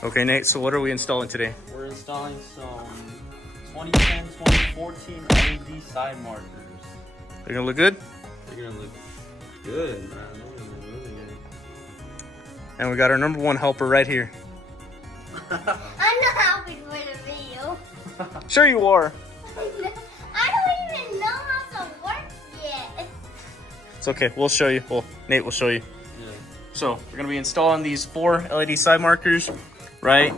Okay, Nate, so what are we installing today? We're installing some 2010, 2014 LED side markers. They're gonna look good? They're gonna look good, man. They're gonna look really good. And we got our number one helper right here. I'm not helping for the video. Sure you are. I don't even know how to work yet. It's okay, we'll show you. Well, Nate will show you. Yeah. So we're gonna be installing these 4 LED side markers, right,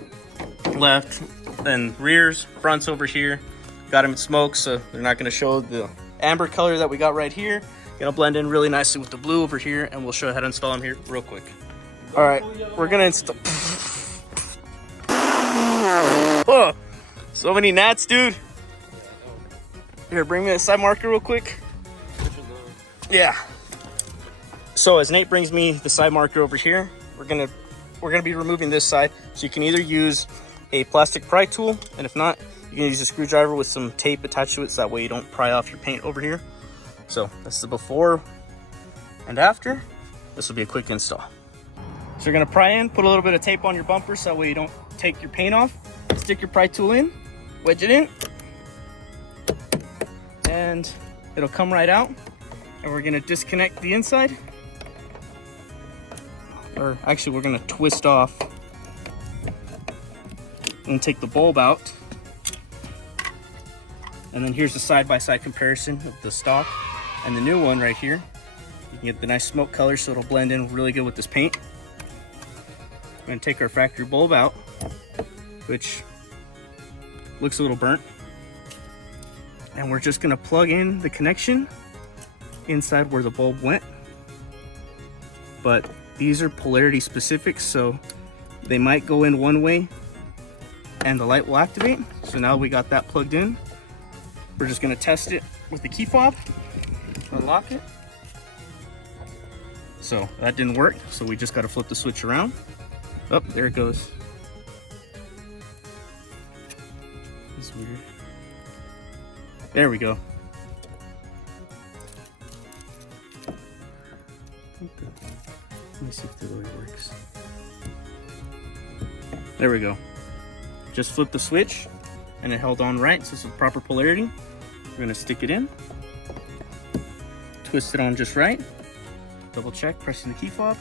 left, then rears, fronts over here. Got them in smoke, so they're not gonna show the amber color that we got right here. Gonna blend in really nicely with the blue over here, and we'll show you how to install them here real quick. All right, we're gonna install. Oh, so many gnats, dude. Here, bring me a side marker real quick. Yeah. So as Nate brings me the side marker over here, we're gonna be removing this side. So you can either use a plastic pry tool, and if not, you can use a screwdriver with some tape attached to it, so that way you don't pry off your paint over here. So this is the before and after. This will be a quick install. So you're gonna pry in, put a little bit of tape on your bumper, so that way you don't take your paint off. Stick your pry tool in, wedge it in, and it'll come right out. And we're gonna disconnect the inside. Or actually, we're gonna twist off and take the bulb out. And then here's the side-by-side comparison of the stock and the new one right here. You can get the nice smoke color, so it'll blend in really good with this paint. We're gonna take our factory bulb out, which looks a little burnt. And we're just gonna plug in the connection inside where the bulb went. But these are polarity specific, so they might go in one way and the light will activate. So now we got that plugged in. We're just gonna test it with the key fob, unlock it. So that didn't work, so we just gotta flip the switch around. Oh, there it goes. That's weird. There we go. Let me see if the way it works. There we go. Just flip the switch and it held on right, so it's the proper polarity. We're gonna stick it in, twist it on just right, double check, pressing the key fob.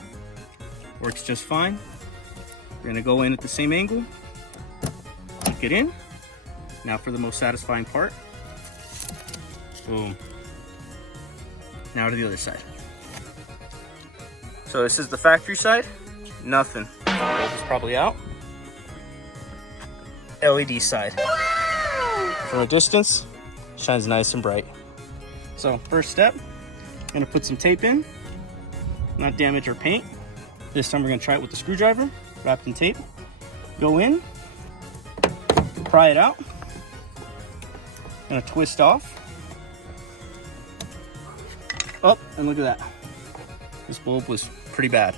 Works just fine. We're gonna go in at the same angle, stick it in. Now for the most satisfying part. Boom. Now to the other side. So this is the factory side. Nothing. Bulb is probably out. LED side. From a distance, shines nice and bright. So first step, I'm gonna put some tape in, not damage our paint. This time we're gonna try it with the screwdriver, wrapped in tape. Go in, pry it out. Gonna twist off. Oh, and look at that. This bulb was pretty bad,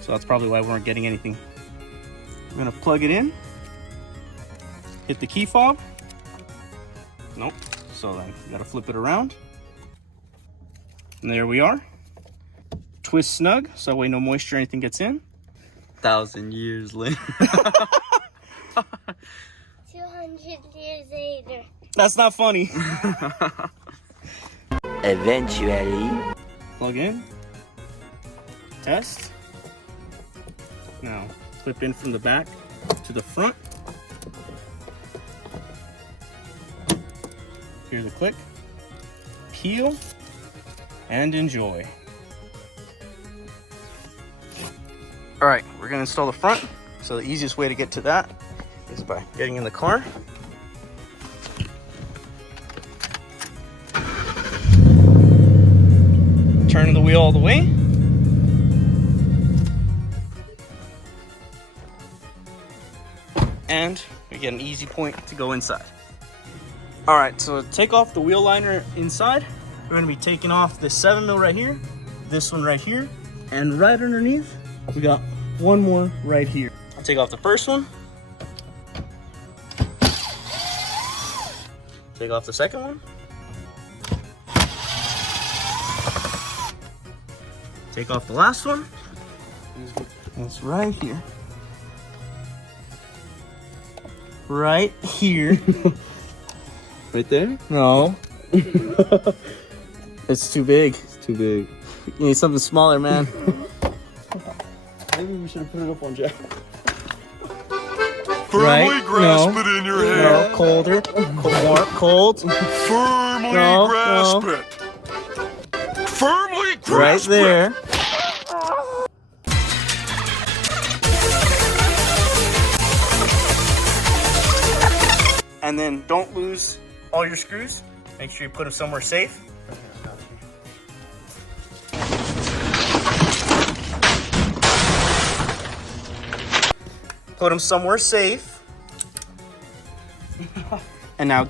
so that's probably why we weren't getting anything. We're gonna plug it in, hit the key fob. Nope. So then you gotta flip it around. And there we are. Twist snug, so that way no moisture or anything gets in. 1,000 years later. 200 years later. That's not funny. Eventually. Plug in. Test. Now flip in from the back to the front. Hear the click. Peel and enjoy. All right, we're gonna install the front. So the easiest way to get to that is by getting in the car. Turning the wheel all the way. And we get an easy point to go inside. All right, so to take off the wheel liner inside, we're gonna be taking off this 7mm right here, this one right here, and right underneath, we got one more right here. I'll take off the first one. Take off the second one. Take off the last one. It's right here. right here. Right there? No. It's too big. It's too big. You need something smaller, man. Maybe we should have put it up on Jack. Firmly grasp it in your hand. No, colder. More cold. Firmly No, grasp no. it. Firmly grasp Right there. And then don't lose all your screws. Make sure you put them somewhere safe. Put them somewhere safe. And now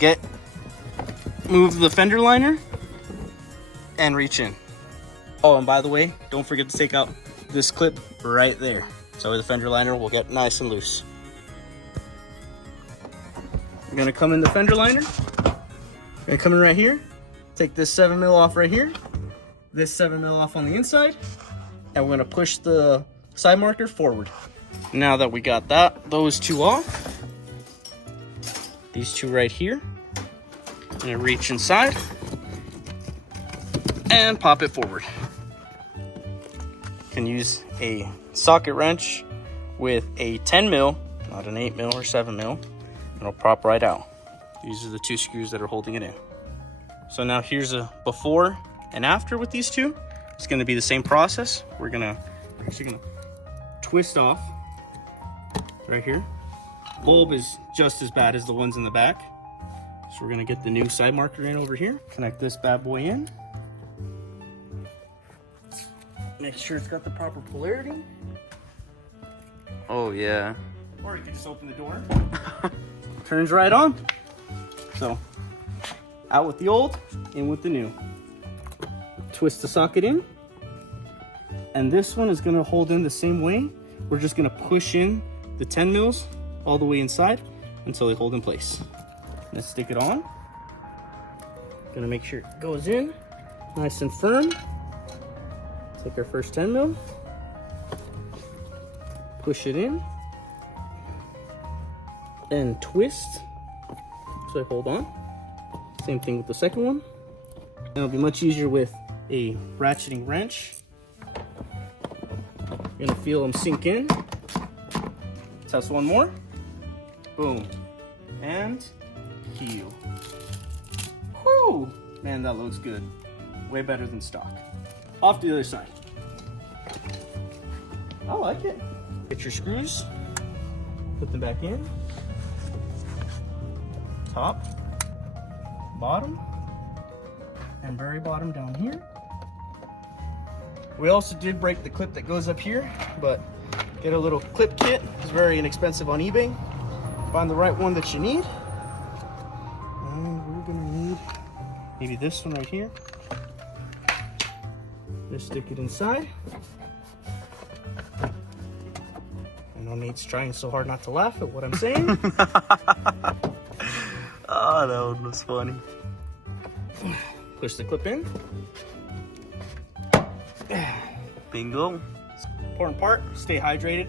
move the fender liner and reach in. Oh, and by the way, don't forget to take out this clip right there. So the fender liner will get nice and loose. You're gonna come in the fender liner. You're gonna come in right here. Take this 7mm off right here. This 7mm off on the inside. And we're gonna push the side marker forward. Now that we got those two off, these two right here, I'm gonna reach inside and pop it forward. You can use a socket wrench with a 10mm, not an 8mm or 7mm. It'll pop right out. These are the two screws that are holding it in. So now here's a before and after with these two. It's gonna be the same process. We're actually gonna twist off right here. Bulb is just as bad as the ones in the back. So we're gonna get the new side marker in over here. Connect this bad boy in. Make sure it's got the proper polarity. Oh, yeah. Or you can just open the door. Turns right on. So, out with the old, in with the new. Twist the socket in. And this one is gonna hold in the same way. We're just gonna push in the 10mm all the way inside until they hold in place. Let's stick it on. Gonna make sure it goes in nice and firm. Take our first 10mm, push it in, and twist so I hold on. Same thing with the second one. And it'll be much easier with a ratcheting wrench. You're gonna feel them sink in. Test one more. Boom. And heel. Whew! Man, that looks good. Way better than stock. Off to the other side. I like it. Get your screws. Put them back in. Top. Bottom. And very bottom down here. We also did break the clip that goes up here, but get a little clip kit. It's very inexpensive on eBay. Find the right one that you need. And we're gonna need maybe this one right here. Just stick it inside. I know Nate's trying so hard not to laugh at what I'm saying. Oh, that one was funny. Push the clip in. Bingo. Important part, stay hydrated.